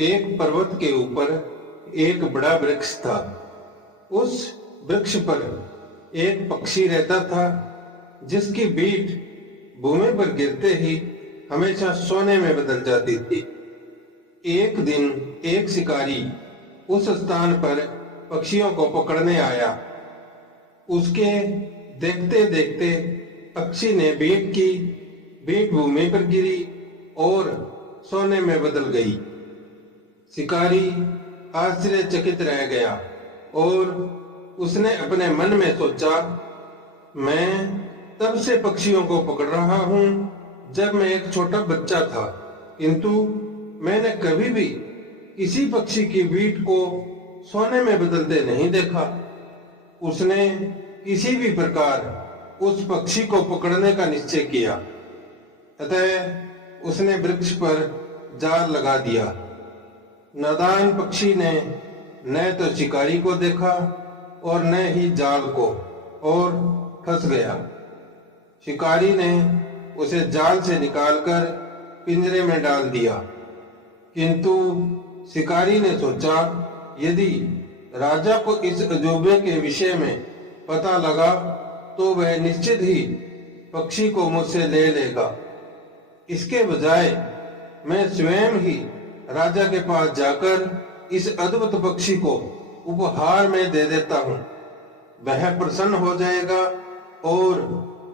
एक पर्वत के ऊपर एक बड़ा वृक्ष था। उस वृक्ष पर एक पक्षी रहता था जिसकी बीट भूमि पर गिरते ही हमेशा सोने में बदल जाती थी। एक दिन एक शिकारी उस स्थान पर पक्षियों को पकड़ने आया। उसके देखते देखते पक्षी ने बीट भूमि पर गिरी और सोने में बदल गई। शिकारी आश्चर्यचकित रह गया और उसने अपने मन में सोचा, मैं तब से पक्षियों को पकड़ रहा हूं जब मैं एक छोटा बच्चा था, किंतु मैंने कभी भी किसी पक्षी की बीट को सोने में बदलते नहीं देखा। उसने किसी भी प्रकार उस पक्षी को पकड़ने का निश्चय किया। अतः उसने वृक्ष पर जाल लगा दिया। नादान पक्षी ने न तो शिकारी को देखा और न ही जाल को, और फंस गया। शिकारी ने उसे जाल से निकालकर पिंजरे में डाल दिया, किंतु शिकारी ने सोचा, यदि राजा को इस अजूबे के विषय में पता लगा तो वह निश्चित ही पक्षी को मुझसे ले लेगा। इसके बजाय मैं स्वयं ही राजा के पास जाकर इस अद्भुत पक्षी को उपहार में दे देता हूँ। वह प्रसन्न हो जाएगा और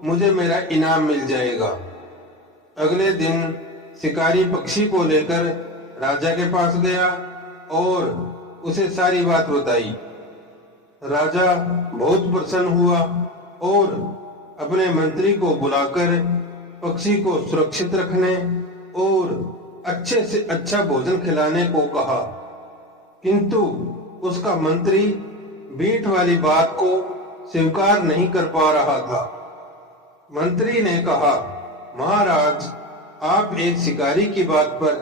मुझे मेरा इनाम मिल जाएगा। अगले दिन शिकारी पक्षी को लेकर राजा के पास गया और उसे सारी बात बताई। राजा बहुत प्रसन्न हुआ और अपने मंत्री को बुलाकर पक्षी को सुरक्षित रखने और अच्छे से अच्छा भोजन खिलाने को कहा, किंतु उसका मंत्री बीट वाली बात को स्वीकार नहीं कर पा रहा था। मंत्री ने कहा, महाराज, आप एक शिकारी की बात पर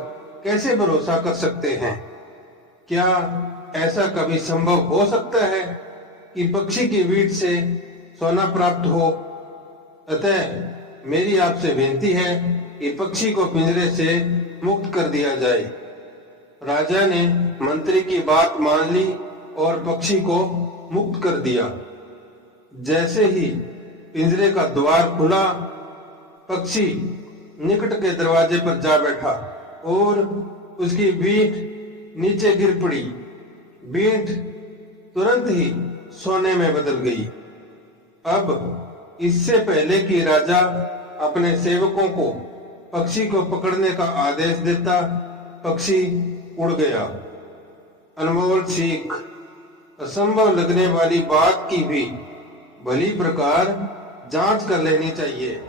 कैसे भरोसा कर सकते हैं? क्या ऐसा कभी संभव हो सकता है कि पक्षी की बीट से सोना प्राप्त हो? अतः मेरी आपसे विनती है कि पक्षी को पिंजरे से मुक्त कर दिया जाए। राजा ने मंत्री की बात मान ली और पक्षी को मुक्त कर दिया। जैसे ही पिंजरे का द्वार खुला, पक्षी निकट के दरवाजे पर जा बैठा और उसकी बीट नीचे गिर पड़ी। बीट तुरंत ही सोने में बदल गई। अब इससे पहले कि राजा अपने सेवकों को पक्षी को पकड़ने का आदेश देता, पक्षी उड़ गया। अनमोल सीख, असंभव लगने वाली बात की भी भली प्रकार जांच कर लेनी चाहिए।